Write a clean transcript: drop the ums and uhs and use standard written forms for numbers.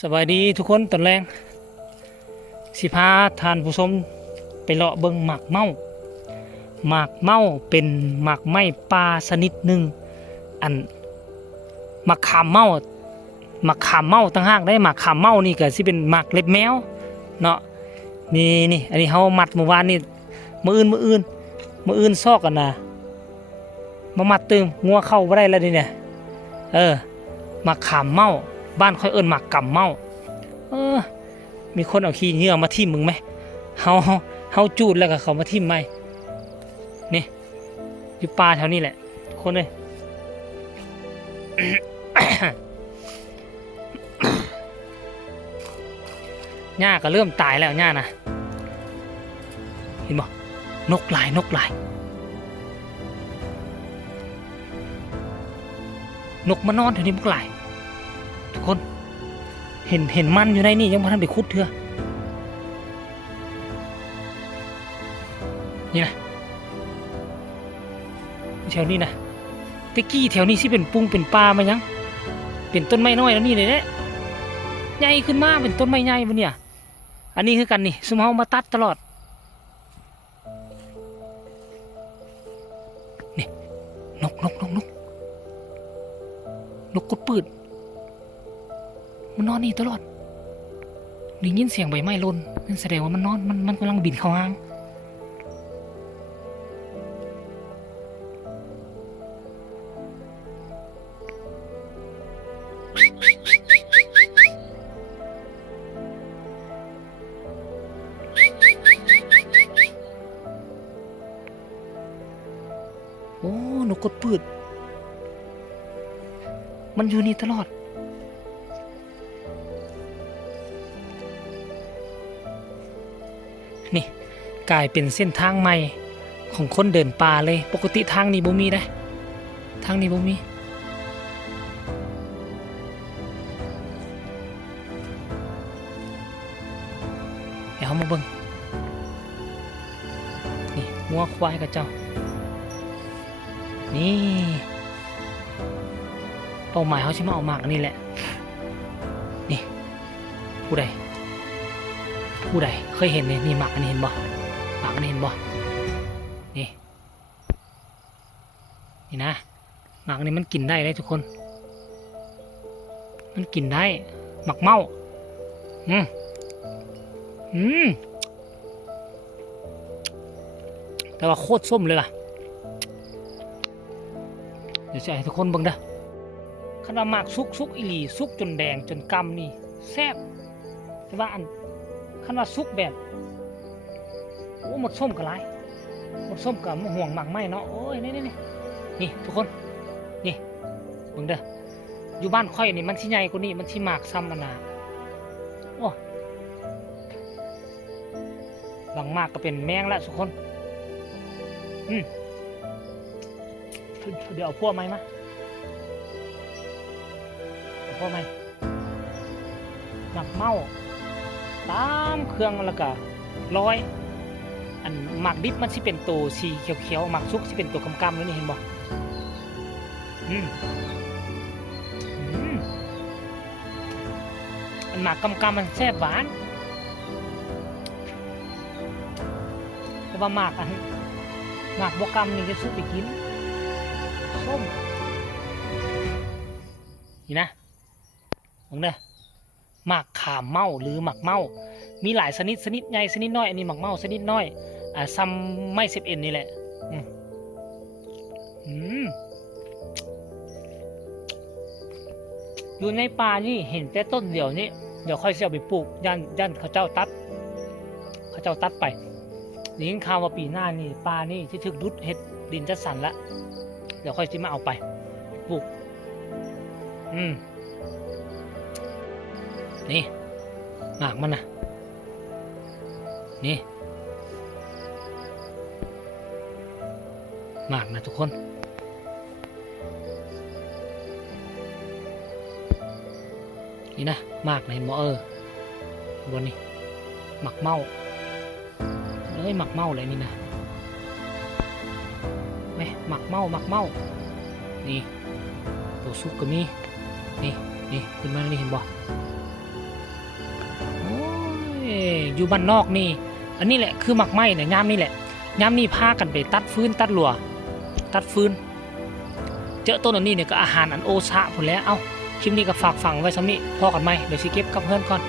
สบายดีทุกคนตอนแรงสิพาทานผู้ชมไปเลาะเบิ่งหมากเมาหมากเมาเป็นหมากไม้ป่าชนิดหนึ่งอันหมากขามเมาหมากขามเมาต่างหากได้หมากขามเมานี่ก็สิเป็นหมากเล็บแมวเนาะนี่อันนี้เฮามัดเมื่อวานนี่มื้ออื่นซอกกันนะมามัดตึงงัวเข้าบ่ได้แล้วนี่เนี่ยหมากขามเมาบ้านค่อยเอิ้นหมากกำเมามีคนเอาขี้เหงื่อมาทิ่มมึงไหมเฮาจูดแล้วก็เขามาทิ่มไหมนี่อยู่ป่าแถวนี้แหละคนเลย หญ้าก็เริ่มตายแล้วหญ้านะเห็นบ่นกหลายนกมานอนแถวนี้พวกหลายทุกคนเห็นมันอยู่ในนี่ยังไม่ทันไปคุดเถอะนี่นะแถวนี้นะตะกี้แถวนี้สิเป็นปุงเป็นป่ามายังเป็นต้นไม้น้อยแล้วนี่เลยเนี่ยใหญ่ขึ้นมาเป็นต้นไม้ใหญ่ปะเนี่ยอันนี้คือกันนี่ซุมเฮามาตัดตลอดนี่นกกดปืดมันนอนนี่ตลอดได้ยินเสียงใบไม้หล่นนั่นแสดงว่ามันนอนมันกำลังบินเข้าหางโอ้นกกดปืดมันอยู่นี่ตลอดนี่กลายเป็นเส้นทางใหม่ของคนเดินป่าเลยปกติทางนี้บ่มีได้ทางนี้บ่มีเดี๋ยวเขามาเบิ่งนี่งัวควายกับเจ้านี่เป้าหมายเขาใช่ไหมเอาหมากอันนี้แหละนี่ผู้ใดเคยเห็นนี่หมากอันนี้เห็นบ่หมากอันนี้เห็นบ่นี่นะหมากอันนี้มันกินได้เลยทุกคนมันกินได้หมากเมาแต่ว่าโคตรส้มเลยล่ะเดี๋ยวจะให้ทุกคนเบิ่งเด้อขนาดหมากสุกอีหลีสุกจนแดงจนกำนี่แซ่บแต่ว่าอันขนาดสุกแบบโอ้หมดส้มกับไรหมดส้มกับห่วงหมากไม้เนาะโอ้ยนี่ทุกคนนี่เบิ่งเด้ออยู่บ้านค่อยนี่มันที่ใหญ่กว่านี้มันที่หมากซ้ำมันนะโอ้หลังหมากก็เป็นแมงละทุกคนเดี๋ยวเอาพวกไม้มาเอาพวกไม้หมักเมาตามเครื่องแล้วก็ร้อยอันหมักดิบมันสิเป็นตัวสีเขียวๆหมักซุกสิเป็นตัวกำๆแล้วนี่เห็นบ่อันหมักกำมันแซ่บหวานแต่ว่าหมักบวกำนี่จะซุกไปกินส้มนี่นะผมเด้อหมากขามเมาหรือหมากเมามีหลายชนิดใหญ่ชนิดน้อยอันนี้หมากเมาชนิดน้อยซ้ำไม่11นี่แหละอยู่ในป่านี่เห็นแต่ต้นเดียวนี่เดี๋ยวค่อยเอาไปปลูกย่านเขาเจ้าตัดไปนี่ยินข่าวว่าปีหน้านี่ป่านี่ที่ถึกดุดเห็ดดินจัดสรรละเดี๋ยวค่อยจะมาเอาไปปลูกนี่หมากมันนะนี่หมากนะทุกคนนี่นะหมากนะเห็นบ่บนนี่หมากเมาหมากเมาอะไรนี่นะไหมหมากเมานี่ตัวซุกก็มีนี่ขึ้นมานี่เห็นบ่ อยู่บ้านนอกนี่อันนี้แหละคือหมักไหม้เนี่ยยามนี่แหละยามนี่พากันไปตัดฟืนตัดหลัวตัดฟืนเจอต้นอันนี้เนี่ยก็อาหารอันโอชะพุ่นแหล้วเอ้าคลิปนี้ก็ฝากฝังไว้ซ้ำนี้พอกันไหมเดี๋ยวสิเก็บกับเพื่อนก่อน